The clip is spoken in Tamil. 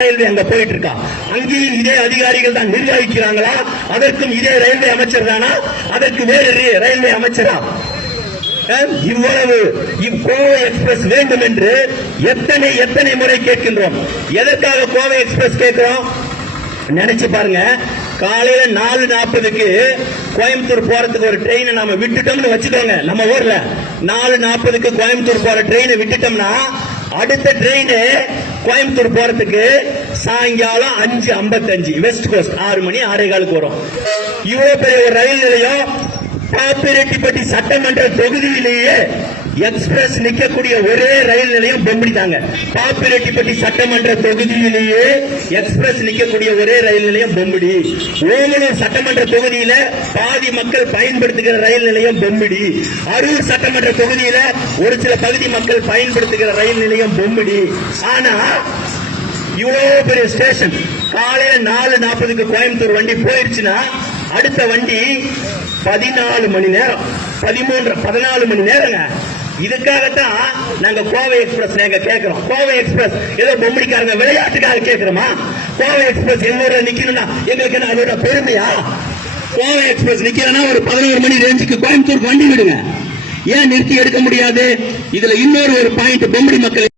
ரயில்வே அங்க போயிட்டு இருக்கா? அங்கேயும் இதே அதிகாரிகள் தான் நிர்வகிக்கிறாங்களா? அதற்கும் இதே ரயில்வே அமைச்சர் தானா? அதற்கு வேறு ரயில்வே அமைச்சரா? இவ்வளவு இவ் கோவை எக்ஸ்பிரஸ் வேண்டும் என்று எத்தனை எத்தனை முறை கேட்கின்றோம். எதற்காக கோவை எக்ஸ்பிரஸ் கேட்கிறோம்? நினைச்சு பாருங்க. காலையில நாலு நாற்பதுக்கு கோயம்புத்தூர் போறதுக்கு ஒரு ட்ரெயினை நாம விட்டுட்டோம்னு வச்சுக்கோங்க. நம்ம ஊர்ல. நாலு நாற்பதுக்கு கோயம்புத்தூர் போற ட்ரெயினை விட்டுட்டோம்னா அடுத்த ட்ரெயின் கோயம்புத்தூர் போறதுக்கு சாயங்காலம் அஞ்சு ஐம்பத்தஞ்சு. வெஸ்ட் கோஸ்ட் ஆறு மணி ஆறே காலுக்கு வரும். இவ்வளவு பெரிய ஒரு ரயில் நிலையம் பாப்பிரெட்டிப்பட்டி சட்டமன்ற தொகுதியிலேயே எக்ஸ்பிரஸ் நிக்கக்கூடிய ஒரே ரயில் நிலையம் பொம்படி தாங்க பாப்பிரெட்டிப்பட்டி சட்டமன்ற தொகுதியிலேயே எக்ஸ்பிரஸ் நிக்கக்கூடிய ஒரே ரயில் நிலையம் பொம்படி. ஓமலூர் சட்டமன்ற தொகுதியில பாதி மக்கள் பயன்படுத்துகிற ரயில் நிலையம் பொம்படி. அரூர் சட்டமன்ற தொகுதியில ஒரு சில பகுதி மக்கள் பயன்படுத்துகிற ரயில் நிலையம் பொம்படி. ஆனா இவ்வளவு பெரிய ஸ்டேஷன் காலையில நாலு நாற்பதுக்கு கோயம்புத்தூர் வண்டி போயிருச்சுன்னா அடுத்த வண்டி பதினாலு மணி நேரம். பதிமூன்று பதினாலு மணி நேரங்க. இதுக்காகத்தான் நாங்க கோவை எக்ஸ்பிரஸ் நாங்க கேட்கிறோம். கோவை எக்ஸ்பிரஸ் ஏதோ பொம்மடிக்காரங்க விளையாட்டுக்காக கேட்கிறோமா? கோவை எக்ஸ்பிரஸ் எங்க ஊர்ல நிக்கணும்னா எங்களுக்கு என்ன அதோட பெருமையா? கோவை எக்ஸ்பிரஸ் நிக்கிறேன்னா ஒரு பதினோரு மணி ரேஞ்சுக்கு கோயம்புத்தூர் வண்டி விடுங்க. ஏன் நிறுத்தி எடுக்க முடியாது? இதுல இன்னொரு ஒரு பாயிண்ட் பொம்படி மக்கள்